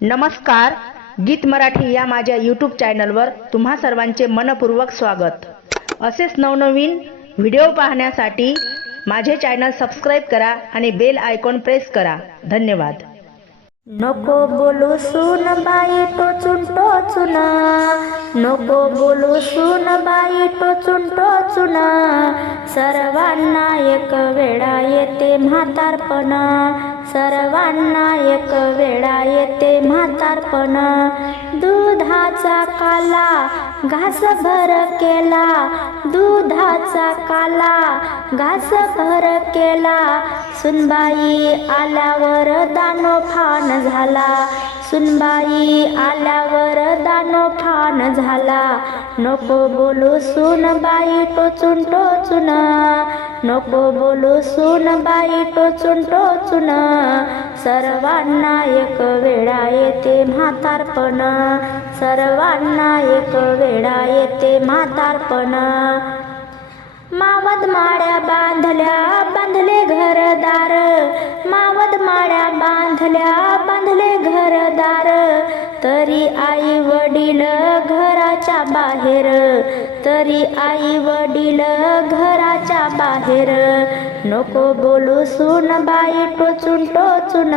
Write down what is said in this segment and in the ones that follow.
नमस्कार गीत मराठी या माझ्या यूट्यूब चॅनलवर तुम्हा सर्वांचे मनपूर्वक स्वागत. असेच नवनवीन व्हिडिओ पाहण्यासाठी माझे चॅनल सबस्क्राईब करा आणि बेल आयकॉन प्रेस करा. धन्यवाद. नको बोलू सुन बाई चुंटो चुना. नको बोलू सुन बाई चुंटो चुना. सर्वांना एक वेळा येते म्हातारपणा. सर्वांना एक वेळा येते म्हातारपण. दुधाचा काला घास भर केला. दुधाचा काला घास भर केला. सुनबाई आल्यावर दानो फान झाला. सुनबाई आल्यावर दानो फान झाला. नको बोलू सुनबाई टोचून टोचून. नको बोलू सुनबाई टोचून टोचून. सर्वांना एक वेळा येते म्हातारपण. सर्वांना एक वेळा येते म्हातारपण. मावद माळ्या बांधल्या बांधले घरदार. मावद माळ्या बांधल्या तरी आई वडील घराच्या बाहेर तरी आई वडील घराच्या बाहेर. नको बोलू सुन बाई टोचून टोचून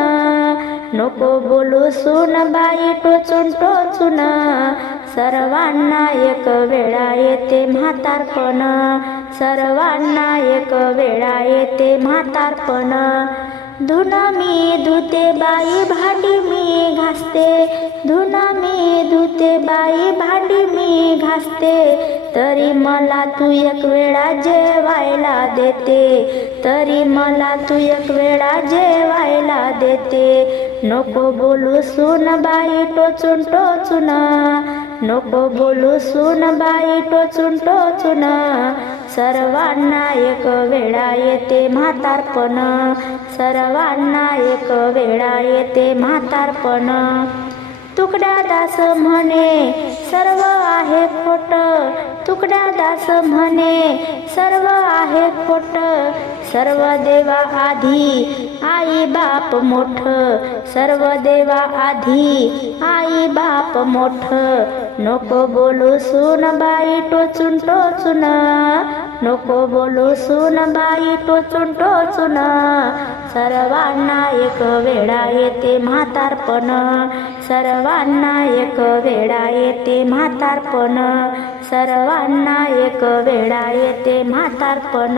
नको बोलू सुन बाई टोचून टोचून. सर्वांना एक वेळा येते म्हातारपण सर्वांना एक वेळा येते म्हातारपण. धुन मी धुते बाई भांडी मी घासते धुना मी धुते बाई भांडी मी घासते. तरी मला तू एक वेळा जेवायला देते. तरी मला तू एक वेळा जेवायला देते. नको बोलू सुन बाई टोचून टोचून. नको बोलू सुन बाई टोचून टोचून. सर्वांना एक वेळा येते म्हातारपण. सर्वांना एक वेळा येते म्हातारपण. तुकड्या दास म्हणे सर्व आहे खोट. तुकड्या दास म्हणे सर्व आहे खोट. सर्व देवा आधी आई बाप मोठ. सर्व देवा आधी आई बाप मोठ. नको बोलू सुन बाई टोचून टोचून. नको बोलू सुन बाई टोचून टोचून. सर्वांना एक वेळा येते म्हातारपण. सर्वांना एक वेळा येते म्हातारपण. सर्वांना एक वेळा येते म्हातारपण.